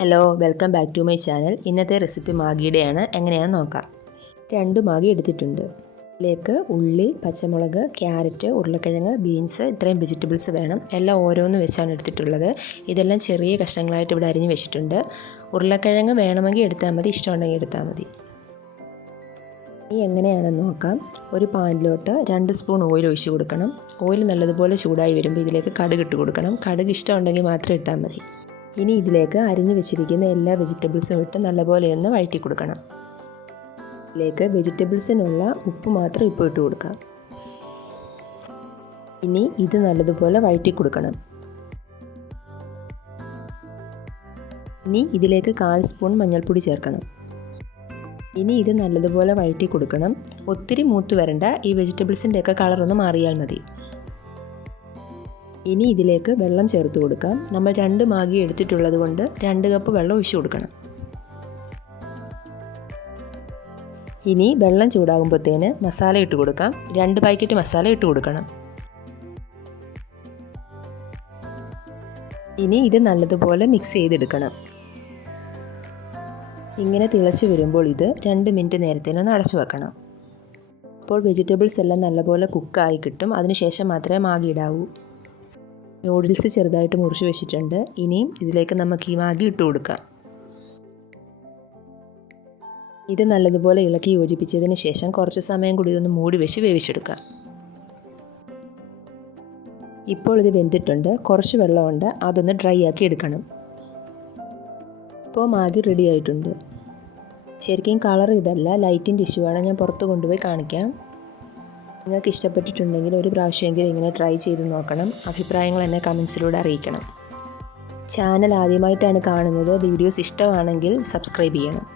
Hello welcome back to my channel ഇന്നത്തെ recipe മാഗിയുടെയാണ്. എങ്ങനെയാണെന്ന് നോക്കാം. രണ്ട് മാഗി എടുത്തിട്ടുണ്ട്. ഇതിലേക്ക് ഉള്ളി പച്ചമുളക് ക്യാരറ്റ് ഉരുളക്കിഴങ്ങ് ബീൻസ് ഇത്രയും വെജിറ്റബിൾസ് വേണം. എല്ലാം ഓരോന്ന് വെച്ചാണ് എടുത്തിട്ടുള്ളത്. ഇതെല്ലാം ചെറിയ കഷ്ണങ്ങളായിട്ട് ഇവിടെ അരിഞ്ഞ് വെച്ചിട്ടുണ്ട്. ഉരുളക്കിഴങ്ങ് വേണമെങ്കിൽ എടുത്താൽ മതി. ഇഷ്ടമുണ്ടെങ്കിൽ എടുത്താൽ മതി. ഇനി എങ്ങനെയാണെന്ന് നോക്കാം. ഒരു പാനിലോട്ട് രണ്ട് സ്പൂൺ ഓയിൽ ഒഴിച്ച് കൊടുക്കണം. ഓയിൽ നല്ലതുപോലെ ചൂടായി വരുമ്പോൾ ഇതിലേക്ക് കടുക് ഇട്ട് കൊടുക്കണം. കടുക് ഇഷ്ടമുണ്ടെങ്കിൽ മാത്രം ഇട്ടാൽ മതി. ഇനി ഇതിലേക്ക് അരിഞ്ഞു വെച്ചിരിക്കുന്ന എല്ലാ വെജിറ്റബിൾസും ഇട്ട് നല്ലപോലെ ഒന്ന് വഴറ്റി കൊടുക്കണം. ഇതിലേക്ക് വെജിറ്റബിൾസിനുള്ള ഉപ്പ് മാത്രം ഇപ്പോൾ ഇട്ട് കൊടുക്കാം. ഇനി ഇത് നല്ലതുപോലെ വഴറ്റി കൊടുക്കണം. ഇനി ഇതിലേക്ക് കാൽ സ്പൂൺ മഞ്ഞൾപ്പൊടി ചേർക്കണം. ഇനി ഇത് നല്ലതുപോലെ വഴറ്റി കൊടുക്കണം. ഒത്തിരി മൂത്ത് വരണ്ട ഈ വെജിറ്റബിൾസിന്റെയൊക്കെ കളറൊന്ന് മാറിയാൽ മതി. ഇനി ഇതിലേക്ക് വെള്ളം ചേർത്ത് കൊടുക്കാം. നമ്മൾ രണ്ട് മാഗി എടുത്തിട്ടുള്ളത് കൊണ്ട് രണ്ട് കപ്പ് വെള്ളം ഒഴിച്ചു കൊടുക്കണം. ഇനി വെള്ളം ചൂടാകുമ്പോഴത്തേന് മസാല ഇട്ട് കൊടുക്കാം. രണ്ട് പാക്കറ്റ് മസാല ഇട്ട് കൊടുക്കണം. ഇനി ഇത് നല്ലതുപോലെ മിക്സ് ചെയ്തെടുക്കണം. ഇങ്ങനെ തിളച്ച് വരുമ്പോൾ ഇത് രണ്ട് മിനിറ്റ് നേരത്തേനൊന്ന് അടച്ചു വെക്കണം. അപ്പോൾ വെജിറ്റബിൾസ് എല്ലാം നല്ലപോലെ കുക്കായി കിട്ടും. അതിനുശേഷം മാത്രമേ മാഗി ഇടാവൂ. നൂഡിൽസ് ചെറുതായിട്ട് മുറിച്ച് വെച്ചിട്ടുണ്ട്. ഇനിയും ഇതിലേക്ക് നമുക്ക് ഈ മാഗി ഇട്ട് കൊടുക്കാം. ഇത് നല്ലതുപോലെ ഇളക്കി യോജിപ്പിച്ചതിന് ശേഷം കുറച്ച് സമയം കൂടി ഇതൊന്ന് മൂടി വെച്ച് വേവിച്ചെടുക്കാം. ഇപ്പോൾ ഇത് വെന്തിട്ടുണ്ട്. കുറച്ച് വെള്ളമുണ്ട്. അതൊന്ന് ഡ്രൈ ആക്കി എടുക്കണം. ഇപ്പോൾ മാഗി റെഡി ആയിട്ടുണ്ട്. ശരിക്കും കളർ ഇതല്ല. ലൈറ്റിന്റെ ഇഷ്യൂ ആണ്. ഞാൻ പുറത്ത് കൊണ്ടുപോയി കാണിക്കാം. നിങ്ങൾക്ക് ഇഷ്ടപ്പെട്ടിട്ടുണ്ടെങ്കിൽ ഒരു പ്രാവശ്യമെങ്കിലും ഇങ്ങനെ ട്രൈ ചെയ്ത് നോക്കണം. അഭിപ്രായങ്ങൾ എന്നെ കമൻസിലൂടെ അറിയിക്കണം. ചാനൽ ആദ്യമായിട്ടാണ് കാണുന്നത്. വീഡിയോസ് ഇഷ്ടമാണെങ്കിൽ സബ്സ്ക്രൈബ് ചെയ്യണം.